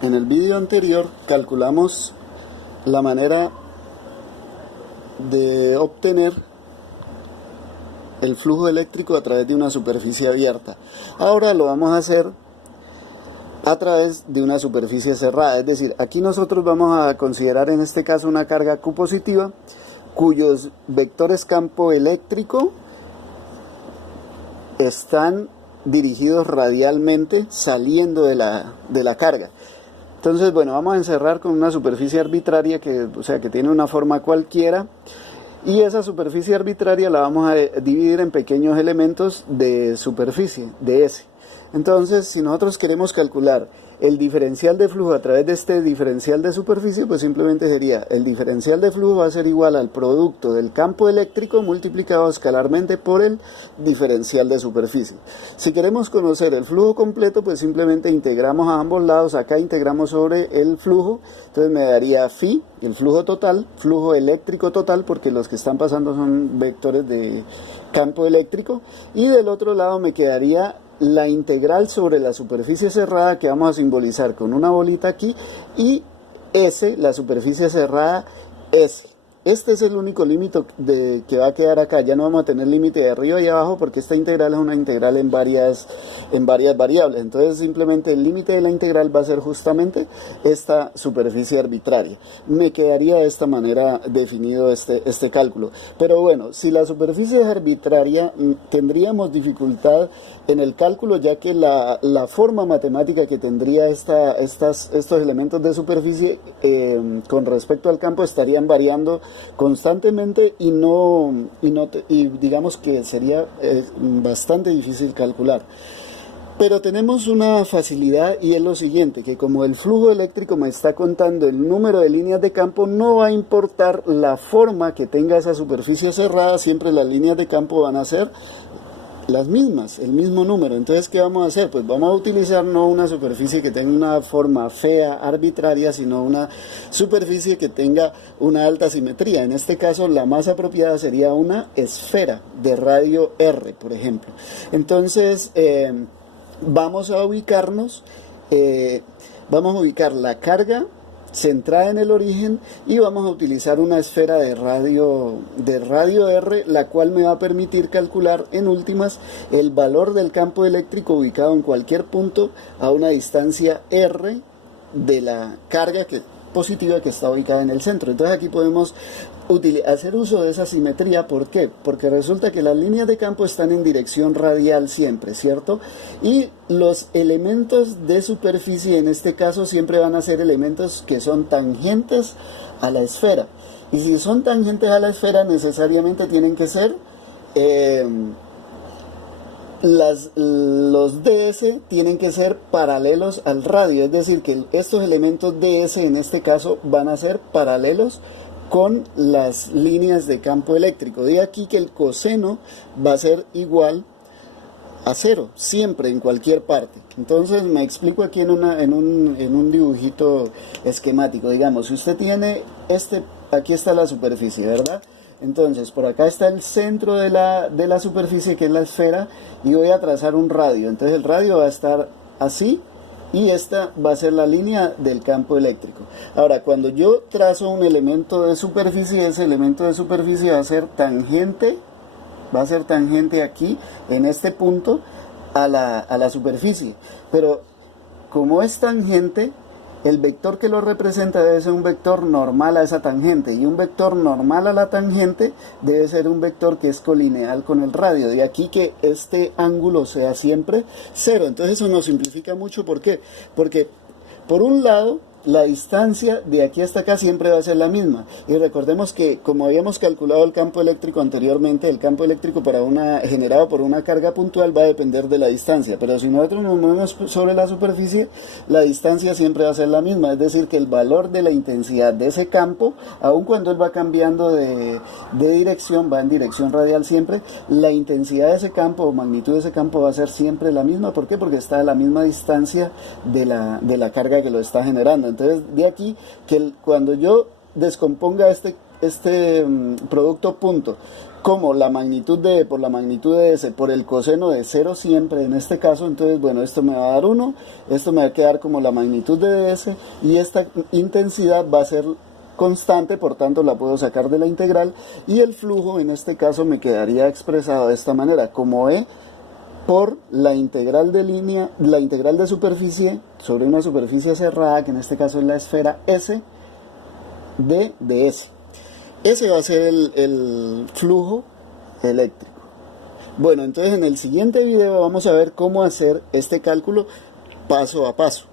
En el vídeo anterior calculamos la manera de obtener el flujo eléctrico a través de una superficie abierta. Ahora lo vamos a hacer a través de una superficie cerrada, es decir, aquí nosotros vamos a considerar en este caso una carga Q positiva cuyos vectores campo eléctrico están dirigidos radialmente saliendo de la carga. Entonces, bueno, vamos a encerrar con una superficie arbitraria que tiene una forma cualquiera, y esa superficie arbitraria la vamos a dividir en pequeños elementos de superficie, de S. Entonces, si nosotros queremos calcular el diferencial de flujo a través de este diferencial de superficie, pues simplemente sería, el diferencial de flujo va a ser igual al producto del campo eléctrico multiplicado escalarmente por el diferencial de superficie. Si queremos conocer el flujo completo, pues simplemente integramos a ambos lados. Acá integramos sobre el flujo, entonces me daría phi, el flujo total, flujo eléctrico total, porque los que están pasando son vectores de campo eléctrico, y del otro lado me quedaría la integral sobre la superficie cerrada, que vamos a simbolizar con una bolita aquí, y S, la superficie cerrada S. Este es el único límite que va a quedar acá. Ya no vamos a tener límite de arriba y abajo, porque esta integral es una integral en varias variables. Entonces simplemente el límite de la integral va a ser justamente esta superficie arbitraria. Me quedaría de esta manera definido este cálculo. Pero bueno, si la superficie es arbitraria, tendríamos dificultad en el cálculo, ya que la forma matemática que tendría estos elementos de superficie con respecto al campo estarían variando constantemente, y digamos que sería bastante difícil calcular. Pero tenemos una facilidad, y es lo siguiente, que como el flujo eléctrico me está contando el número de líneas de campo, no va a importar la forma que tenga esa superficie cerrada, siempre las líneas de campo van a ser las mismas, el mismo número. Entonces, ¿qué vamos a hacer? Pues vamos a utilizar no una superficie que tenga una forma fea, arbitraria, sino una superficie que tenga una alta simetría. En este caso, la más apropiada sería una esfera de radio R, por ejemplo. Entonces, vamos a ubicar la carga centrada en el origen, y vamos a utilizar una esfera de radio R, la cual me va a permitir calcular en últimas el valor del campo eléctrico ubicado en cualquier punto a una distancia R de la carga positiva que está ubicada en el centro. Entonces aquí podemos hacer uso de esa simetría. ¿Por qué? Porque resulta que las líneas de campo están en dirección radial siempre, ¿cierto? Y los elementos de superficie en este caso siempre van a ser elementos que son tangentes a la esfera. Y si son tangentes a la esfera, necesariamente tienen que ser los ds tienen que ser paralelos al radio, es decir, que estos elementos ds en este caso van a ser paralelos con las líneas de campo eléctrico. De aquí que el coseno va a ser igual a 0, siempre, en cualquier parte. Entonces me explico aquí en un dibujito esquemático. Digamos, si usted tiene aquí está la superficie, ¿verdad? Entonces, por acá está el centro de la superficie, que es la esfera, y voy a trazar un radio. Entonces el radio va a estar así, y esta va a ser la línea del campo eléctrico. Ahora, cuando yo trazo un elemento de superficie, ese elemento de superficie va a ser tangente aquí, en este punto, a la superficie. Pero como es tangente, el vector que lo representa debe ser un vector normal a esa tangente, y un vector normal a la tangente debe ser un vector que es colineal con el radio. De aquí que este ángulo sea siempre 0. Entonces eso nos simplifica mucho. ¿Por qué? Porque por un lado, la distancia de aquí hasta acá siempre va a ser la misma. Y recordemos que, como habíamos calculado el campo eléctrico anteriormente, el campo eléctrico generado por una carga puntual va a depender de la distancia. Pero si nosotros nos movemos sobre la superficie, la distancia siempre va a ser la misma. Es decir, que el valor de la intensidad de ese campo, aun cuando él va cambiando de dirección, va en dirección radial siempre, la intensidad de ese campo o magnitud de ese campo va a ser siempre la misma. ¿Por qué? Porque está a la misma distancia de la carga que lo está generando. Entonces, de aquí que cuando yo descomponga producto punto como la magnitud de E por la magnitud de S por el coseno de 0 siempre en este caso, entonces bueno, esto me va a dar 1, esto me va a quedar como la magnitud de DS y esta intensidad va a ser constante, por tanto la puedo sacar de la integral y el flujo en este caso me quedaría expresado de esta manera, como E por la integral de línea, la integral de superficie sobre una superficie cerrada, que en este caso es la esfera S, de ds. Ese va a ser el flujo eléctrico. Bueno, entonces en el siguiente video vamos a ver cómo hacer este cálculo paso a paso.